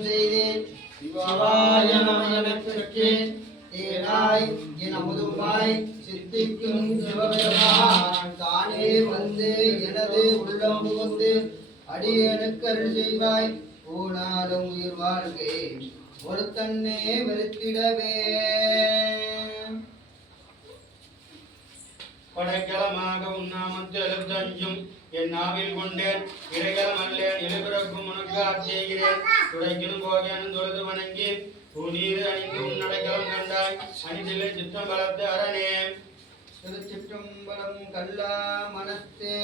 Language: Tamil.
சிவாய நம எனச் சொற்றேன் தேனாய் என முதுமாய் சித்திக்கும் சிவபெருமான் தானே வந்து எனது உள்ளம் புகுந்து அடியனுக்கு அருள் செய்வாய் ஊனாலும் உயிர் வாழ்க்கை ஒரு தன்னே வெறுத்திடவே படைக்கலமாக உண்ணாமத்து எழுத்தஞ்சும் என் நாவில் கொண்டேன் இடைக்கலம் அல்லேன் எழுபிறக்கும் உனக்கு ஆட்சேகிறேன் துடைக்கணும் போகேனும் தொழுது வணங்கி நீர் அணிந்து உன்னடைக்கலம் கண்டாய் அணிதில்லை சித்தம் வளர்த்து அரணே திருச்சிற்றம்பலம் கல்லா மனத்தே